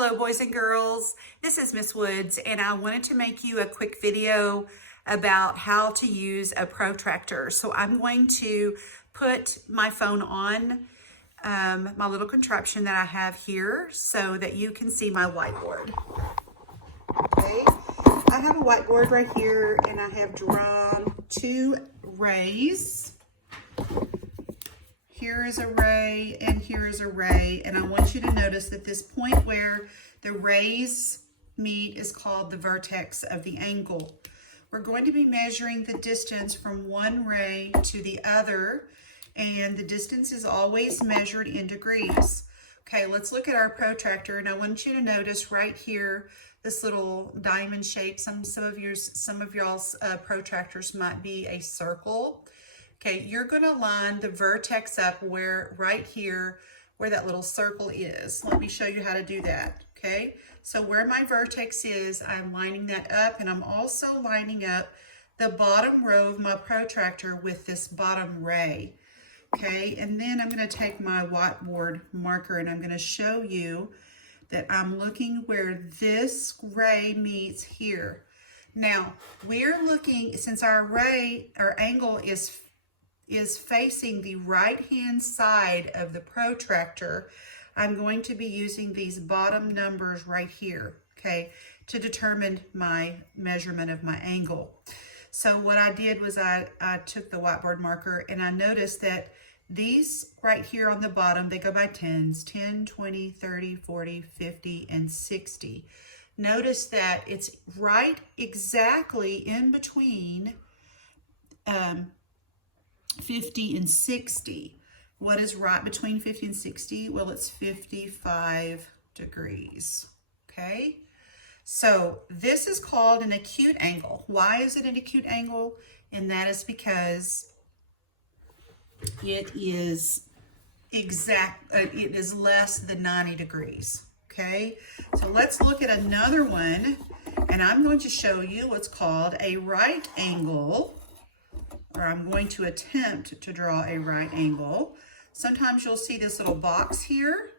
Hello boys and girls, this is Miss Woods and I wanted to make you a quick video about how to use a protractor. So I'm going to put my phone on my little contraption that I have here so that you can see my whiteboard. Okay, I have a whiteboard right here and I have drawn two rays. Here is a ray and here is a ray, and I want you to notice that this point where the rays meet is called the vertex of the angle. We're going to be measuring the distance from one ray to the other, and the distance is always measured in degrees. Okay, let's look at our protractor, and I want you to notice right here this little diamond shape. Some of y'all's protractors might be a circle. Okay, you're going to line the vertex up right here where that little circle is. Let me show you how to do that. Okay, so where my vertex is, I'm lining that up, and I'm also lining up the bottom row of my protractor with this bottom ray. Okay, and then I'm going to take my whiteboard marker and I'm going to show you that I'm looking where this ray meets here. Now, we're looking, since our angle is facing the right-hand side of the protractor, I'm going to be using these bottom numbers right here, okay, to determine my measurement of my angle. So what I did was I took the whiteboard marker and I noticed that these right here on the bottom, they go by tens, 10, 20, 30, 40, 50, and 60. Notice that it's right exactly in between 50 and 60. What is right between 50 and 60? Well, it's 55 degrees, okay? So this is called an acute angle. Why is it an acute angle? And that is because it is less than 90 degrees, okay? So let's look at another one, and I'm going to show you what's called a right angle, or I'm going to attempt to draw a right angle. Sometimes you'll see this little box here,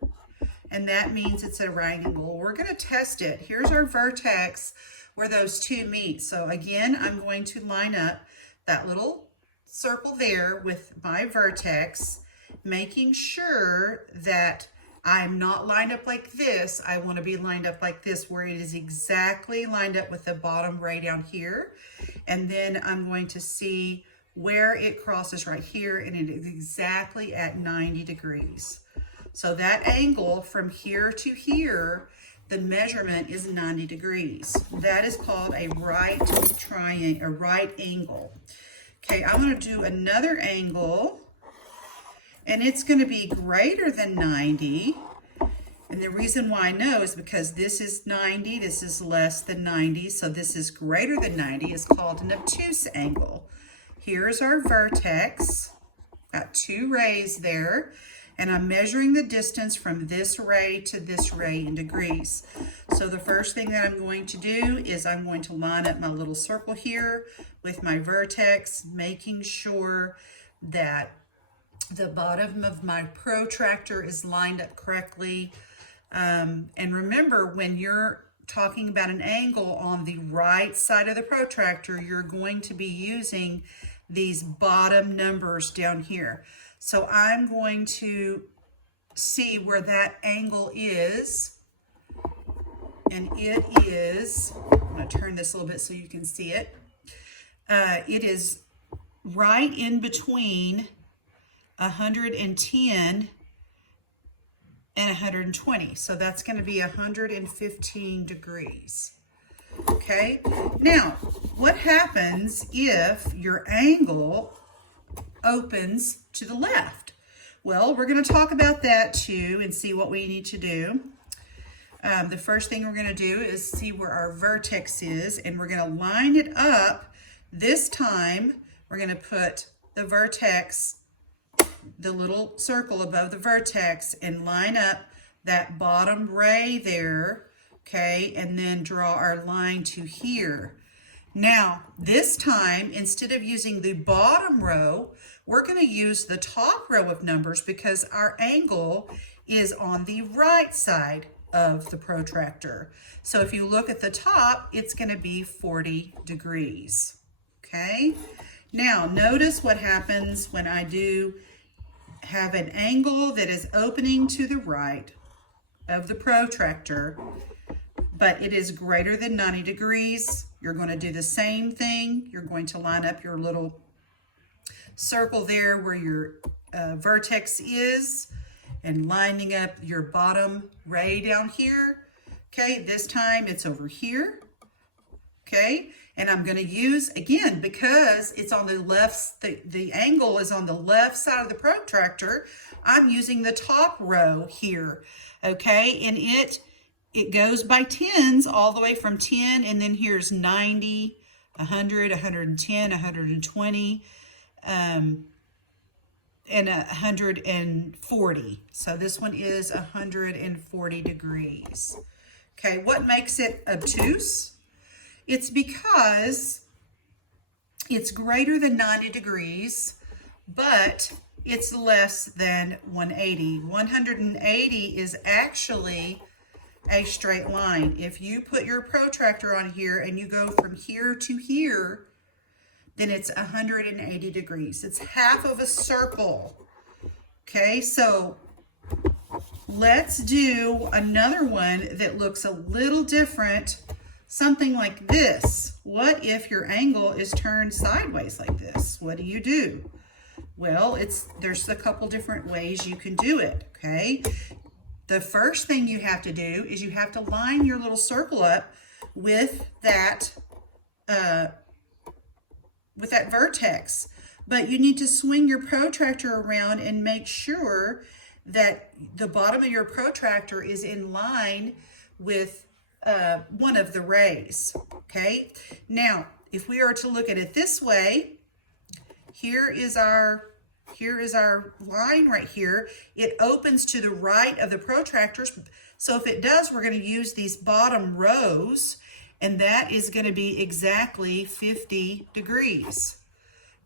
and that means it's a right angle. We're going to test it. Here's our vertex where those two meet. So again, I'm going to line up that little circle there with my vertex, making sure that I'm not lined up like this. I want to be lined up like this, where it is exactly lined up with the bottom ray down here. And then I'm going to see where it crosses right here, and it is exactly at 90 degrees. So that angle from here to here, the measurement is 90 degrees. That is called a right triangle, a right angle. Okay, I'm going to do another angle, and it's going to be greater than 90. And the reason why I know is because this is 90, this is less than 90, so this is greater than 90. Is called an obtuse angle. Here's our vertex, got two rays there, and I'm measuring the distance from this ray to this ray in degrees. So the first thing that I'm going to do is I'm going to line up my little circle here with my vertex, making sure that the bottom of my protractor is lined up correctly. And remember, when you're talking about an angle on the right side of the protractor, you're going to be using these bottom numbers down here. So I'm going to see where that angle is, and it is, I'm going to turn this a little bit so you can see it. It is right in between 110 and 120. So that's going to be 115 degrees. Okay, now what happens if your angle opens to the left? Well, we're going to talk about that too and see what we need to do. The first thing we're going to do is see where our vertex is, and we're going to line it up. This time we're going to put the vertex, the little circle above the vertex, and line up that bottom ray there, okay, and then draw our line to here. Now, this time, instead of using the bottom row, we're going to use the top row of numbers because our angle is on the right side. of the protractor. So if you look at the top, it's going to be 40 degrees. Okay. Now notice what happens when I do have an angle that is opening to the right of the protractor, but it is greater than 90 degrees. You're going to do the same thing. You're going to line up your little circle there where your vertex is and lining up your bottom ray down here. Okay, this time it's over here. Okay, and I'm going to use, again, because it's on the left, the angle is on the left side of the protractor, I'm using the top row here. Okay, and it goes by tens all the way from 10, and then here's 90, 100, 110, 120, and 140. So this one is 140 degrees. Okay, what makes it obtuse? It's because it's greater than 90 degrees, but it's less than 180. 180 is actually a straight line. If you put your protractor on here and you go from here to here, then it's 180 degrees. It's half of a circle. Okay, so let's do another one that looks a little different, something like this. What if your angle is turned sideways like this? What do you do? Well, there's a couple different ways you can do it, okay? The first thing you have to do is you have to line your little circle up with that vertex. But you need to swing your protractor around and make sure that the bottom of your protractor is in line with one of the rays, okay? Now, if we are to look at it this way, here is our line right here. It opens to the right of the protractors. So if it does, we're going to use these bottom rows, and that is going to be exactly 50 degrees.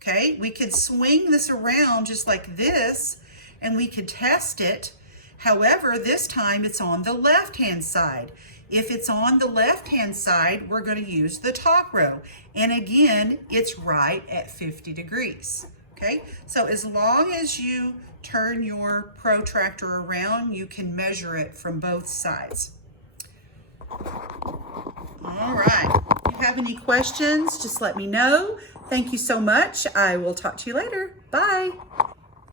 Okay, we could swing this around just like this, and we could test it. However, this time it's on the left-hand side. If it's on the left-hand side, we're going to use the top row. And again, it's right at 50 degrees. Okay, so as long as you turn your protractor around, you can measure it from both sides. All right, if you have any questions, just let me know. Thank you so much. I will talk to you later. Bye.